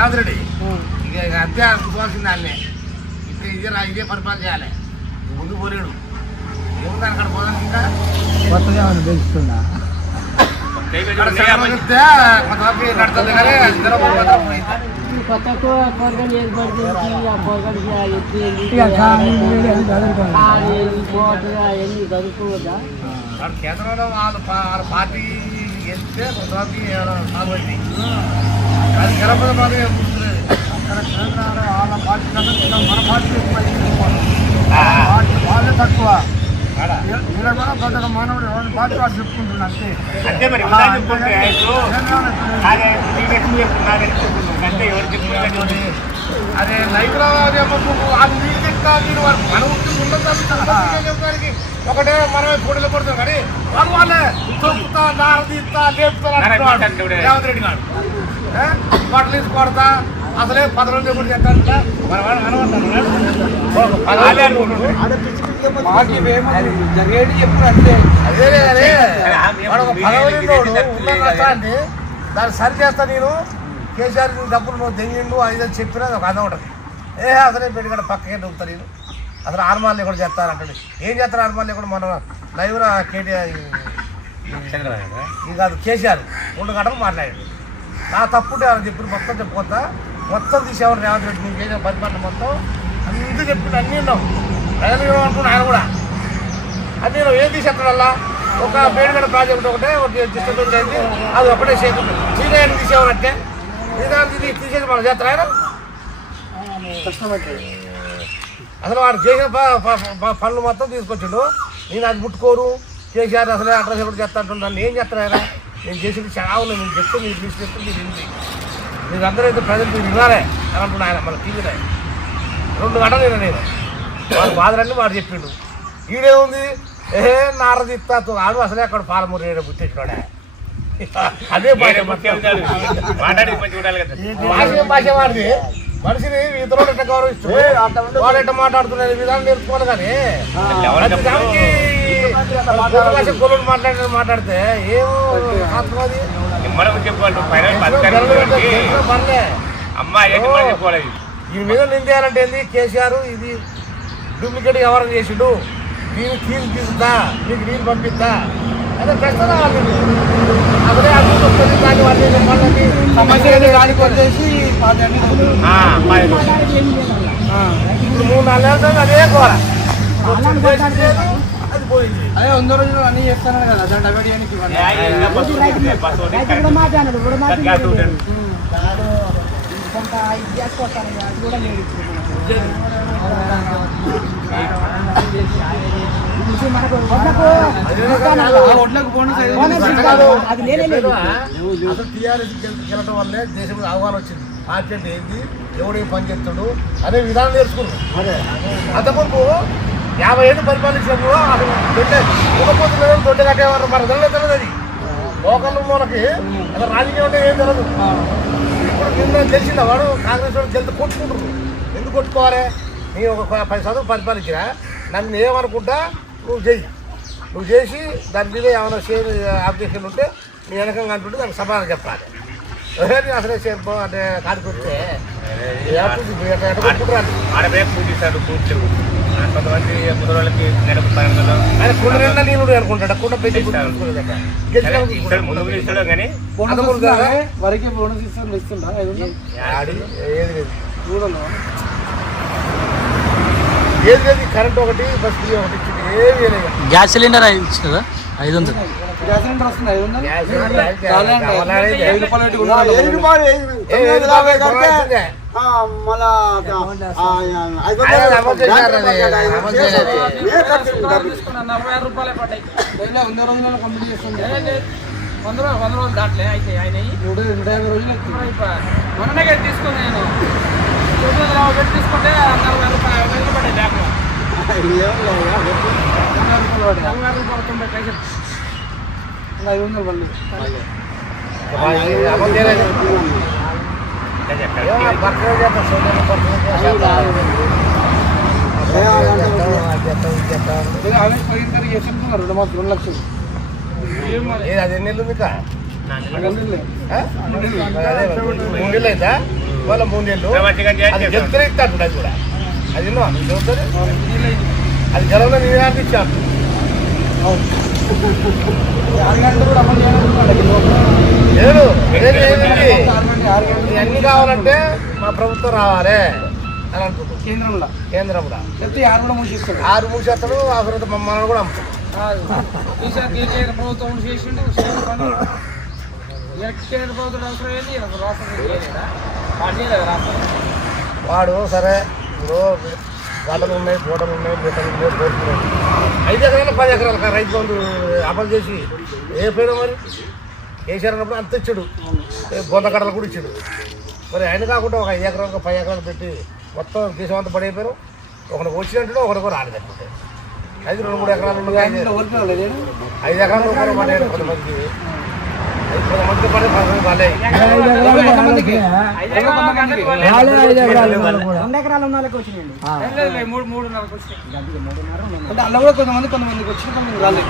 రేవంత్ రెడ్డి ఇక ఇక అంతే అనుకోవాల్సింది దాన్నే ఇప్పుడు ఇదే రా- ఇదే పరిపాలన చేయాలి. ముందు పోలేడు. ఏముంది అక్కడ పోదానికి ఇంకా. కొత్తగా ఏమైనా పెంచుతున్నా. సగం కొంతవరకు నడుతుంది కానీ ఇద్దరు ఇక కేంద్రంలో వాళ్ళ వాళ్ళ పార్టీ కొంతవరకు ఏమైనా సాగుబడి అది గెలపద మాత్రమే గుర్తులేదు అక్కడ తెలంగాణ వాళ్ళ పార్టీ కన్నా మన పార్టీ వాళ్ళే తక్కువ. ఈడ కూడా మానవుడు ఎవరి పార్టీ వాళ్ళు చెప్పుకుంటున్నారు అంతే. అంతే మరి చెప్పుకుంటే అదే ఎవరు అదే చెప్తా మీరు వారు మన ఉంటుంది ఉండడానికి ఒకటే మనమే పోటీలో పడుతుంది కానీ వాళ్ళు వాళ్ళే తొక్కుతా దార తీస్తా లేపుతా అంటున్నాడు. అంటున్నాడు. రేవంత్ రెడ్డి గారు. ఏ? బట్టలు తీసి కొడతా అసలే పది రోజులు మన జరిగేది అంతే. అదే దాన్ని సరి చేస్తా నేను. కేసీఆర్ నీ డబ్బులు నువ్వు దెంగిండు అది ఇది చెప్పినా అది ఒక అందం ఉంటుంది. ఏ అసలే పెట్టుకుంటే పక్కకే దొరుకుతా నేను అసలు ఆర్మాలు లేకుండా చేస్తారంటాడు. ఏం చేస్తారు ఆర్మాలు లేకుండా మన లైవ్లో కేటీఆర్ ఇది కాదు కేసీఆర్. రెండు గంటలు మాట్లాడాడు. నా తప్పుంటే ఆయన చెప్పిన మొత్తం చెప్పుకోతా మొత్తం తీసేవాడు రేవంత్ రెడ్డి. నీకు చేసిన పరిపాలన మొత్తం అన్నీ చెప్పిండు అన్నీ ఉన్నాం ప్రజలు అంటున్నాడు ఆయన కూడా. అది నేను ఏం తీసేస్తాడల్లా ఒక పేరుగడ ప్రాజెక్ట్ ఒకటే ఒకటి డిస్ట్రిబ్యూట్ అయింది. అది ఒకటే చేయకుండా. శ్రీకాయని తీసేవాడంటే శ్రీకాయని తీసి తీసేసి మనం చేస్తారు ఆయన? అసలు వాడు చేసిన పనులు మొత్తం తీసుకొచ్చిండు నేను అది ముట్టుకోరు కేసీఆర్ అసలే అడ్రస్ ఎప్పుడు చేస్తా నన్ను ఏం చేస్తారు ఆయన నేను చేసింది చాలా ఉన్నాయి నేను చెప్తే మీరు తీసుకెళ్తే మీరు వింది మీరు అందరూ అయితే ప్రజలు మీరు వినాలే అని అంటున్నా ఆయన మన టీవీలో రెండు గంటలు విన్నా నేను వాడు బాధలన్నీ వాడు చెప్పిండు ఈడేముంది ఏ నారది ఇస్తా ఆడు అసలే అక్కడ పాలమూరు ఏడ పుట్టించాడే అదే భాష భాష వాడిది మనిషిని ఇతరులు ఎట్లా ఎట్లా మాట్లాడుతున్నది విధానం నేర్చుకోవాలి కానీ. దానికి మాట్లాడితే ఏమో మీద నిందేయాలంటే ఏంది? కేసీఆర్ ఇది డూప్లికేట్ వ్యవహారం చేసిండు. దీన్ని తీసి తీసుతా నీకు నీళ్ళు పంపిస్తా ఇప్పుడు మూడు నాలుగు అదే లేదు, అది వంద రోజులు అన్ని చేస్తాను కదా దాన్ని చేయడానికి. కొంత ఇది చేసుకొస్తాను అది కూడా లేదు అది టీఆర్ఎస్ గెలటం వల్లే దేశంలో మీద అవగాహన వచ్చింది పార్టీ అంటే ఏంది ఎవడే పని చేస్తాడు అనే విధానం నేర్చుకున్నాం అంతకుముందు యాభై ఏళ్ళు పరిపాలించినప్పుడు అసలు దొడ్డే ఊకపోతున్న దొడ్డ కట్టేవారు మరి తెలియదు తెలియదు అది లోకల్లో మనకి అసలు రాజకీయం అంటే ఏం తెలియదు ఇప్పుడు నిన్న తెలిసిందా వాడు కాంగ్రెస్ వాడు గెలిచి కొట్టుకుంటున్నారు ఎందుకు కొట్టుకోవాలి నీ ఒక పది శాతం పరిపాలించినా నన్ను ఏమనుకుంటా? నువ్వు చెయ్యి నువ్వు చేసి దాని మీద ఏమైనా షేర్ అప్లికేషన్ ఉంటే నీ వెనకంగా అంటుంటే దానికి సమాధానం చెప్పాలి. ఏ నీ అసలే షేర్ అంటే పూజలు ఆ, కొంతమంది ఆయన కుండ నేను అనుకుంటాడు? కుండ పెట్టి ముందు కానీ? వరకే బోనస్ ఇస్తుందా ఏది లేదు. చూడండి ఏది లేదు? కరెంట్ ఒకటి బస్ ఫ్రీ ఒకటి గ్యాస్ సిలిండర్ ఇచ్చి కదా ఐదు వందలు. గ్యాస్ సిలిండర్ వస్తుంది ఐదు వందలు. ఐదు రూపాయలు వంద రోజులలో కంప్లీట్ చేస్తుంది వంద రోజులు వంద రోజులు దాట్లే అయితే ఆయన నూట నూట యాభై రోజులు మొన్ననే కదా తీసుకుంది నేను. తొమ్మిది వందల యాభై పెట్టి తీసుకుంటే నలభై రూపాయలు పడ్డాయి రూపాయలు తొంభై పైసలు ఐదు వందలు పడలేదు చేస్తున్నారు రెండు మాత్రం రెండు లక్షలు అది ఎన్ని నెలలు మీకు మూడు నెలలు అయిందా మళ్ళీ మూడు నెలలు ఇస్తాడు కూడా అది చెబుతాను. అది గెలవలో నేను ఆర్డర్ ఇచ్చాను లేదు ఇవన్నీ కావాలంటే మా ప్రభుత్వం రావాలి అని అనుకుంటున్నాం. కేంద్రంలో. కేంద్రంలో. చెప్తే యారు కూడా మూసిస్తాడు ఆరు మూసేస్తాడు ఆ తర్వాత మమ్మల్ని కూడా అమ్ముతాడు. కేసీఆర్ ప్రభుత్వం చేసిండు కేంద్ర ప్రభుత్వం అవసరం చేయలేదు రాష్ట్రం? వాడు సరే ఇప్పుడు గడలు ఉన్నాయి గోడలు ఉన్నాయి బిడ్డలు ఉన్నాయి ఐదు ఎకరాలు పది ఎకరాలు రైతు బంధు అమలు చేసి ఏ పేరు మరి? కేసీఆర్ అన్నప్పుడు అంత ఇచ్చాడు. ఏ బొంద కడలు కూడా ఇచ్చాడు. మరి ఆయన కాకుండా ఒక ఐదు ఎకరాలు ఒక పది ఎకరాలు పెట్టి మొత్తం దేశం అంతా పడైపోయారు ఒకరికి వచ్చినట్టు ఒకరికి రాలేదంటే ఐదు రెండు మూడు ఎకరాలు ఉన్నాయి. ఐదు ఐదు ఎకరాలు ఒకరు పడేది కొంతమందికి ఐదు ఎకరాలు మూడు కొంతమంది కొంతమందికి వచ్చిన కొంతమంది రాలేదు